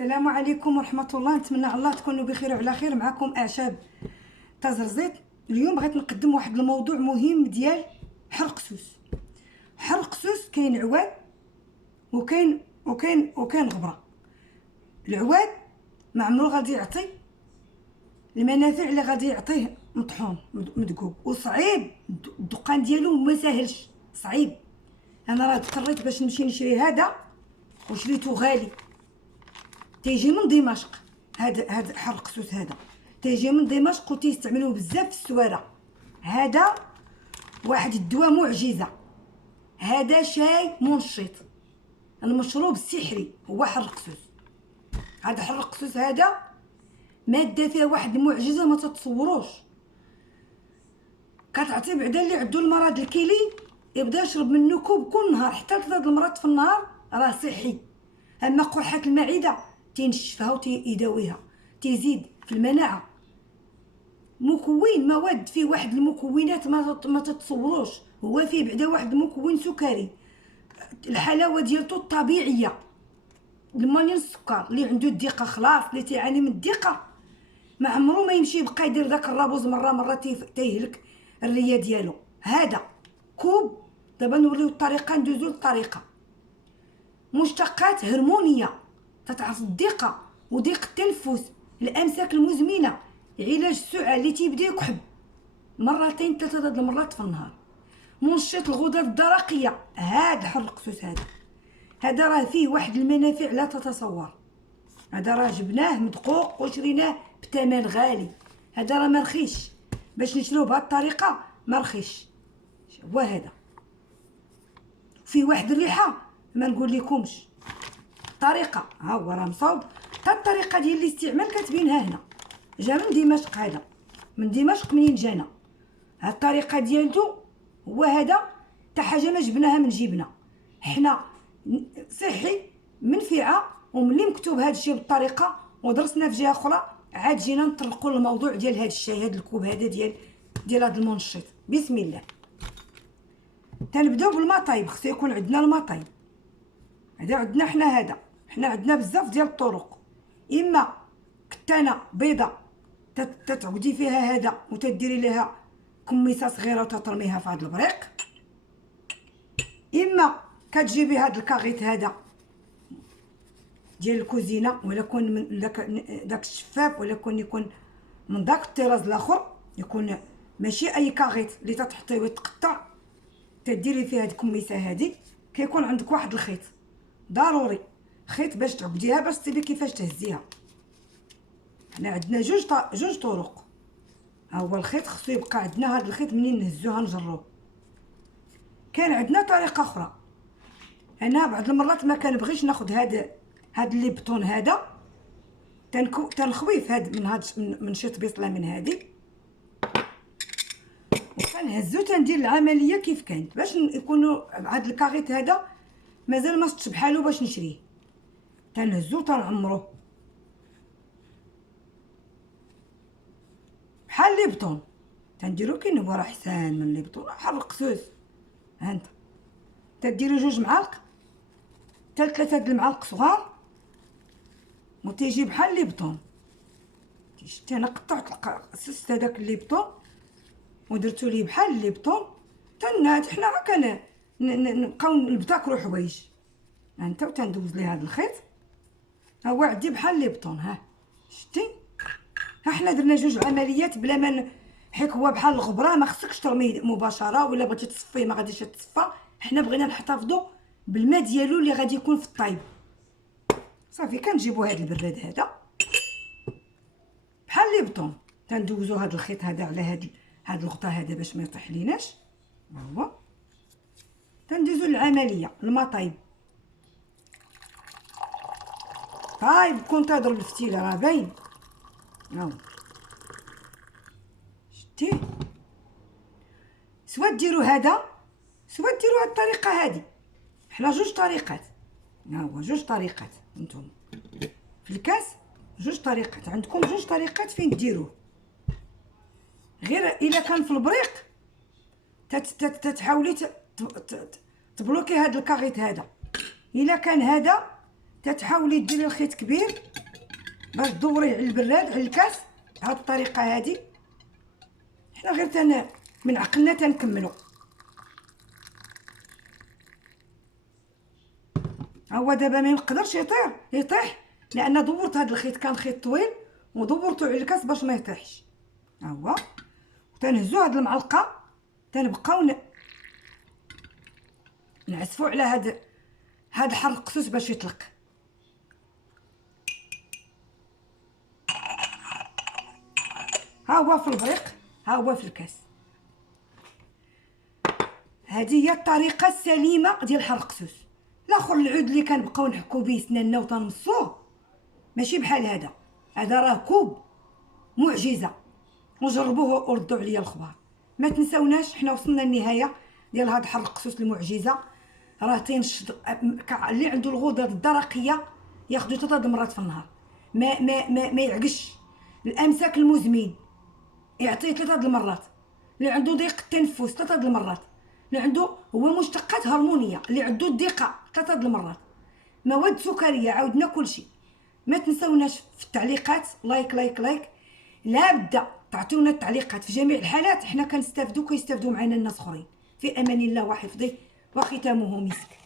السلام عليكم ورحمة الله. نتمنى على الله تكونوا بخير وعلى خير. معكم اعشاب تزرزيط. اليوم بغيت نقدم واحد الموضوع مهم ديال حرقسوس. حرقسوس كاين عواد وكاين غبره. العواد ما عمرو غادي يعطي المنافع اللي غادي يعطيه مطحون مدقوق، وصعيب الدقان ديالو ما ساهلش، صعيب. انا راه اضطريت باش نمشي نشري هذا وشريته غالي، تيجي من دمشق. هذا حرقسوس هذا تيجي من دمشق وتيستعملوه بزاف في السواره. هذا واحد الدواء معجزه، هذا شاي منشط، المشروب السحري هو حرقسوس. هذا حرقسوس هذا ماده فيها واحد المعجزه ما تتصوروش. كتعطي بعدا اللي عنده المرض الكلي يبدا يشرب منه كوب كل نهار، حتى 3 المرات في النهار، راه صحي. اما قرحه المعده تينشفها وتيداويها، تيزيد في المناعه. مكون مواد فيه واحد المكونات ما تتصوروش. هو فيه بعدا واحد المكون سكري، الحلاوه ديالته الطبيعيه. المانيون السكر اللي عنده الدقه خلاص، اللي تيعاني من الدقه ما عمرو ما يمشي يبقى يدير داك الرابوز مره تيهلك الريه ديالو. هذا كوب. دابا نوريو الطريقه، ندوزو للطريقه. مشتقات هرمونيه تتعرف الدقه وضيق التنفس، الامساك المزمنه، علاج السعال اللي تيبدا يكحب 2 3 المرات في النهار، منشط الغدد الدرقيه. هذا الحرقسوس هذا راه فيه واحد المنافع لا تتصور. هذا راه جبناه مدقوق وشريناه بثمن غالي. هذا راه ما رخيش، باش نشروه بهذه الطريقه ما رخيش. هو هذا فيه واحد الريحه ما نقول لكمش. الطريقه ها هو راه مصاوب، حتى الطريقه ديال الاستعمال كتبينها هنا. جا من دمشق، هذا من دمشق منين جانا. هاد الطريقه ديالته هو هذا، حتى حاجه ما جبناها من جيبنا حنا، صحي منفعه. وملي مكتوب هذا الشيء بالطريقه ودرسنا في جهه اخرى، عاد جينا نطرقوا الموضوع ديال هذا الشاي، هذا الكوب هذا ديال هذا المنشط. بسم الله. تنبداو بالما طايب، خصو يكون عندنا الماء طايب. هذا عندنا حنا عندنا بزاف ديال الطرق. اما كتانه بيضه تتعودي فيها هذا وتديري لها كميسه صغيره وتطرميها في هذا البريق، اما كتجيبي هذا الكاغيط هذا ديال الكوزينه، ولا يكون من داك الشفاف، ولا يكون من داك الطراز الاخر، يكون ماشي اي كاغيط اللي تتحطيه ويتقطع. تديري فيها هذه الكميسه هذه. كيكون عندك واحد الخيط ضروري، خيط باش تعبديها، باش تبي كيفاش تهزيها. حنا عندنا جوج طرق. ها هو الخيط خصو يبقى عندنا، هذا الخيط منين نهزوها نجروه. كاين عندنا طريقه اخرى. انا بعض المرات ما كنبغيش ناخذ هذا اللي بطون هذا، تنخوي في هذا من شي طبيصله من هذه، وكنهزو تندير العمليه كيف كانت، باش يكونوا هذا الكاغيط هذا مازال ما شفتش بحالو باش نشريه. تنهزو تنعمروه بحال لي بطون. تنديرو كاين هو راه احسن من لي بطون، حرقسوس. ها انت تديري 2 معالق حتى 3 المعالق صغار، وتيجي بحال لي بطون. شتي انا قطعت سست هذاك اللي بطون ودرتو ليه بحال اللي بطون. حنا كان نبقاو نبتكروا حوايج. ها انت وتندوز ليه هذا الخيط، ها هو عندي بحال اللي بطون. ها شتي، ها حنا درنا 2 عمليات بلا ما حيت هو بحال الغبره، ما خصكش ترميه مباشره، ولا بغيتي تصفيه ما غاديش يتصفى. حنا بغينا نحتفظوا بالماء ديالو اللي غادي يكون في الطايب. صافي كنجيبوا هذا البراد هذا بحال لي بطون، تندوزو هذا الخيط هذا على هذا الغطا هذا باش ما يطيح ليناش. ها هو تندوزو للعمليه. الماء طايب كون تضرب الفتيله راه باين. ها هو شتي، سوا ديروا هذا سوا ديروا هاد الطريقه هذه. حنا 2 طريقات. ها هو 2 طريقات. نتوما في الكاس 2 طريقات، عندكم 2 طريقات فين ديروه. غير الا كان في البريق تتحاولي تبلوكي هذا الكاغيط هذا. الا كان هذا تتحاولي ديري الخيط كبير باش تدوريه على البراد على الكاس بهاد الطريقه هادي. حنا غير من عقلنا تنكملو. هو دابا ما يقدرش يطيح لان دورت هاد الخيط، كان خيط طويل ودورته على الكاس باش ما يطيحش. ها هو تنهزو هاد المعلقه، تنبقاو نعسفو على هاد الحر القسوس باش يطلق. ها هو في البريق، ها هو في الكاس. هذه هي الطريقه السليمه ديال حر القسوس. الاخر العود اللي كنبقاو نحكو به سناننا وتنمصوه ماشي بحال هذا. هذا راه كوب معجزه، وجربوه وردوا عليا الخبار. ما تنساوناش حنا وصلنا للنهايه ديال هذا حر القسوس المعجزه. راه تينشط اللي عنده الغدد الدرقيه ياخذوا 3 المرات في النهار، ما يعقش. الامساك المزمن يعطيه 3 المرات. اللي عنده ضيق التنفس 3 المرات. اللي عنده هو مشتقات هرمونيه، اللي عنده الضيقه 3 المرات. مواد سكريه عاودنا كل شيء. ما تنساوناش في التعليقات لايك لايك لايك. لا بد تعطيونا التعليقات في جميع الحالات، حنا كنستافدوا كيستافدوا معنا الناس اخرين. في امان الله وحفظه وختامه مسك.